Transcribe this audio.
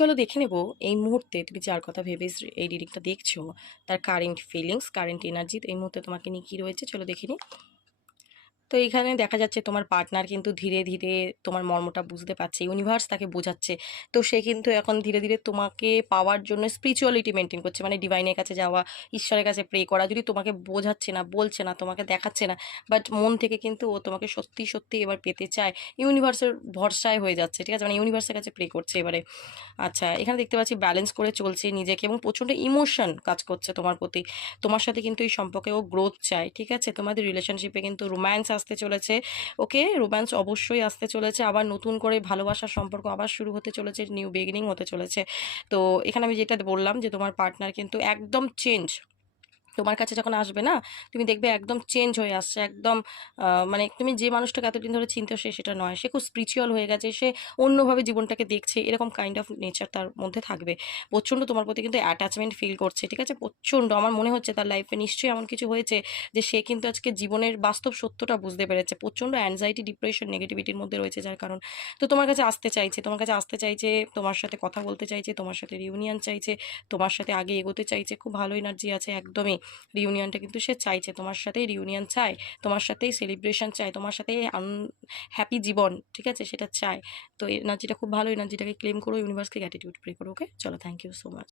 চলো দেখে নেব এই মুহূর্তে তুমি যার কথা ভেবে এই রিডিংটা দেখছো তার কারেন্ট ফিলিংস, কারেন্ট এনার্জি এই মুহূর্তে তোমাকে নিয়ে কী রয়েছে, চলো দেখে নিই। তো এখানে দেখা যাচ্ছে তোমার পার্টনার কিন্তু ধীরে ধীরে তোমার মর্মটা বুঝতে পারছে, ইউনিভার্স তাকে বোঝাচ্ছে। তো সে কিন্তু এখন ধীরে ধীরে তোমাকে পাওয়ার জন্য স্পিরিচুয়ালিটি মেনটেন করছে, মানে ডিভাইনের কাছে যাওয়া, ঈশ্বরের কাছে প্রে করা। যদি তোমাকে বোঝাচ্ছে না, বলছে না, তোমাকে দেখাচ্ছে না, বাট মন থেকে কিন্তু ও তোমাকে সত্যি সত্যি এবার পেতে চায়, ইউনিভার্সের ভরসায় হয়ে যাচ্ছে, ঠিক আছে, মানে ইউনিভার্সের কাছে প্রে করছে এবারে। আচ্ছা, এখানে দেখতে পাচ্ছি ব্যালেন্স করে চলছে নিজেকে এবং প্রচণ্ড ইমোশন কাজ করছে তোমার প্রতি। তোমার সাথে কিন্তু এই সম্পর্কে ও গ্রোথ চায়, ঠিক আছে। তোমাদের রিলেশনশিপে কিন্তু রোম্যান্স আসতে চলেছে। ওকে, রোম্যান্স অবশ্যই আসতে চলেছে, আবার নতুন করে ভালোবাসার সম্পর্ক আবার শুরু হতে চলেছে, নিউ বিগিনিং হতে চলেছে। তো এখানে আমি যেটা বললাম যে তোমার পার্টনার কিন্তু একদম চেঞ্জ, তোমার কাছে যখন আসবে না, তুমি দেখবে একদম চেঞ্জ হয়ে আসছে, একদম মানে তুমি যে মানুষটাকে এতদিন ধরে চিনতে, সে সেটা নয়, সে খুব স্পিরিচুয়াল হয়ে গেছে, সে অন্যভাবে জীবনটাকে দেখছে, এরকম কাইন্ড অফ নেচার তার মধ্যে থাকবে। প্রচণ্ড তোমার প্রতি কিন্তু অ্যাটাচমেন্ট ফিল করছে, ঠিক আছে, প্রচণ্ড। আমার মনে হচ্ছে তার লাইফে নিশ্চয়ই এমন কিছু হয়েছে যে সে কিন্তু আজকে জীবনের বাস্তব সত্যটা বুঝতে পেরেছে, প্রচণ্ড অ্যাংজাইটি, ডিপ্রেশন, নেগেটিভিটির মধ্যে রয়েছে, যার কারণ তো তোমার কাছে আসতে চাইছে, তোমার কাছে আসতে চাইছে, তোমার সাথে কথা বলতে চাইছে, তোমার সাথে রিউনিয়ন চাইছে, তোমার সাথে আগে এগোতে চাইছে, খুব ভালো এনার্জি আছে একদমই। রিউনিয়নটা কিন্তু সে চাইছে, তোমার সাথেই রিউনিয়ন চায়, তোমার সাথেই সেলিব্রেশন চায়, তোমার সাথে হ্যাপি জীবন, ঠিক আছে, সেটা চায়। তো এনার্জিটা খুব ভালো, এনার্জিটাকে ক্লেম করো, ইউনিভার্সকে গ্র্যাটিটিউড প্রে করো। ওকে, চলো, থ্যাংক ইউ সো মাচ।